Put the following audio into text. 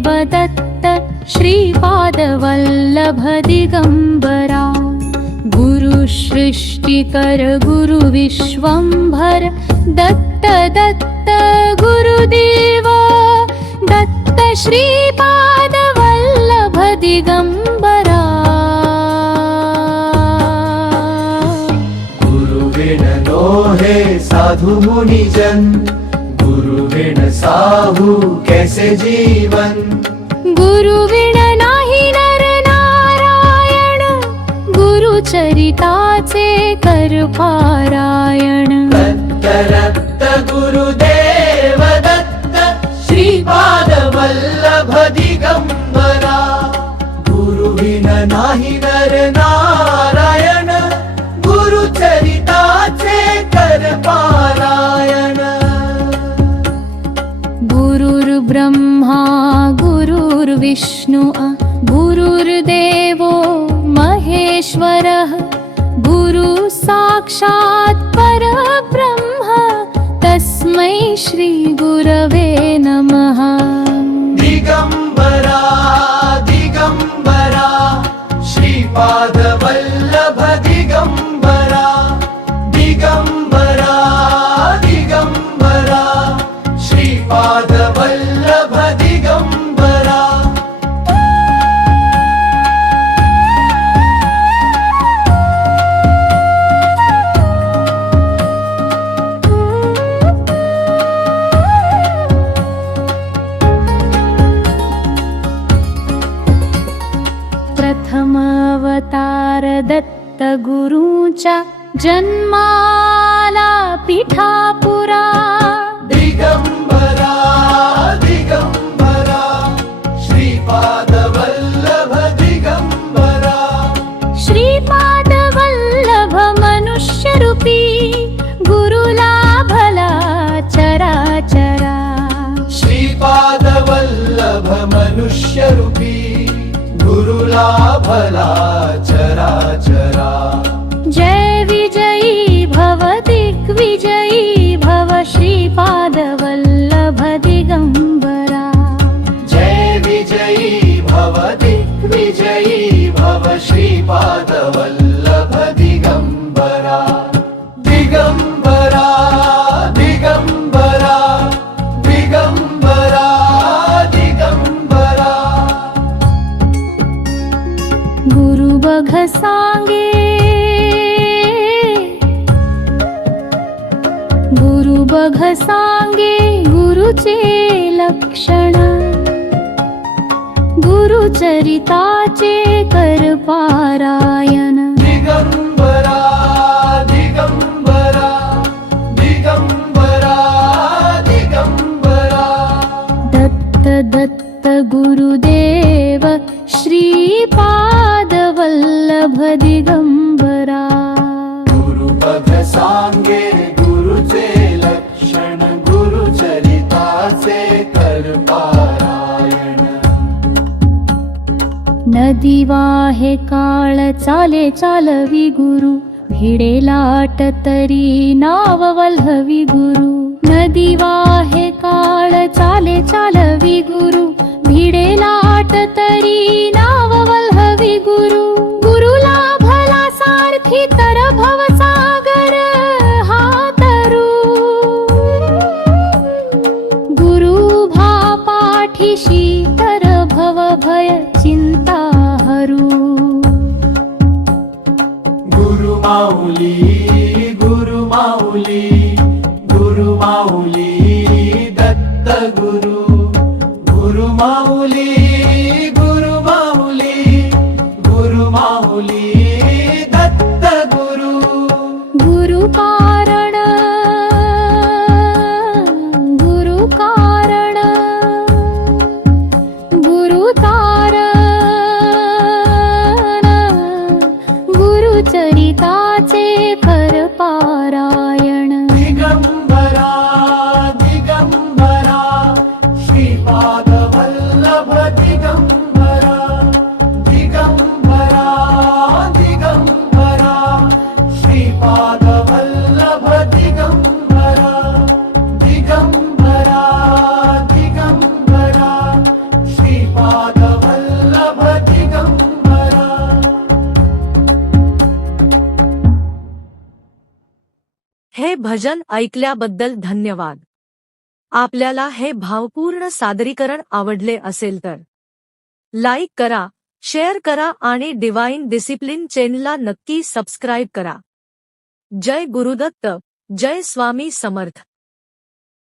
गुरुदेवदत्त श्रीपादवल्लभ दिगम्बरा गुरुसृष्टिकर गुरुविश्वम्भर दत्त दत्त गुरुदेव दत्त श्रीपादवल्लभ दिगम्बरा गुरुविण लोहे साधु मुनिजन गुरुविण साहू कैसे जीवन गुरुविण नाही नर नारायण गुरुचरिताचे कर पारायण दत्त रत्त गुरुदेव दत्त श्रीपाद वल्लभ दिगंबरा गुरुविण नाही नर नारायण गुरुचरिताचे कर पारायण गुरुर्ब्रह्मा गुरुर्विष्णु गुरुर्देवो महेश्वरः गुरु साक्षात् परब्रह्म तस्मै श्री गुरवे नमः दिगंबरा दिगंबरा श्रीपाद वल्लभ दिगंबरा दिगंबरा दिगंबरा श्रीपाद वल्लभ दिगंबरा प्रथम अवतार दत्त गुरुचा जन्माला पिठापुरा दिगंबरा दिगंबरा श्रीपाद वल्लभ दिगंबरा श्रीपाद वल्लभ मनुष्यरूपी गुरु लाभला चराचरा श्रीपाद वल्लभ मनुष्यरूपी गुरु लाभला चराचरा जय विजयी भव दिग्विजयी भव श्रीपाद वल्लभ दिगंबरा जय विजयी भव दिग्विजयी भव श्रीपाद वल्लभ दिगंबरा दिगंबरा दिगंबरा दिगंबरा दिगंबरा गुरु बघ सांगे गुरु बघ सांगे गुरुचे लक्षण गुरुचरिताचे कर पारायण दिगंबरा दिगंबरा दिगंबरा दिगंबरा दत्त दत्त गुरुदेव श्रीपाद वल्लभ दिगंबरा गुरु बघ सांगे गुरुचे लक्षण गुरुचरिताचे कर पारायण नदी वाहे काळ चाले चालवी गुरु भिडे लाट तरी नाव वल्हवी गुरु नदी वाहे काळ चाले चालवी गुरु भिडे लाट तरी नाव वल्हवी गुरु गुरु लाभला सारथी तर भवसागर हा तरू गुरु भा पाठीशी तर भव भय चिंता हरू गुरु माऊली गुरु माऊली गुरु माऊली दत्त गुरु गुरु माऊली गुरु माऊली गुरु माऊली दत्त गुरु गुरु कारण गुरु कारण गुरु तारण गुरुचरिताचे खर पारायण दिगंबरा दिगंबरा श्रीपाद वल्लभ दिगंबरा दिगंबरा दिगंबरा श्रीपाद वल्लभ दिगंबरा दिगंबरा दिगंबरा श्री हे भजन ऐकल्याबद्दल धन्यवाद. आपल्याला हे भावपूर्ण सादरीकरण आवडले असेल तर लाईक करा, शेअर करा आणि डिवाइन डिसिप्लिन चॅनलला नक्की सबस्क्राईब करा. जय गुरुदत्त, जय स्वामी समर्थ.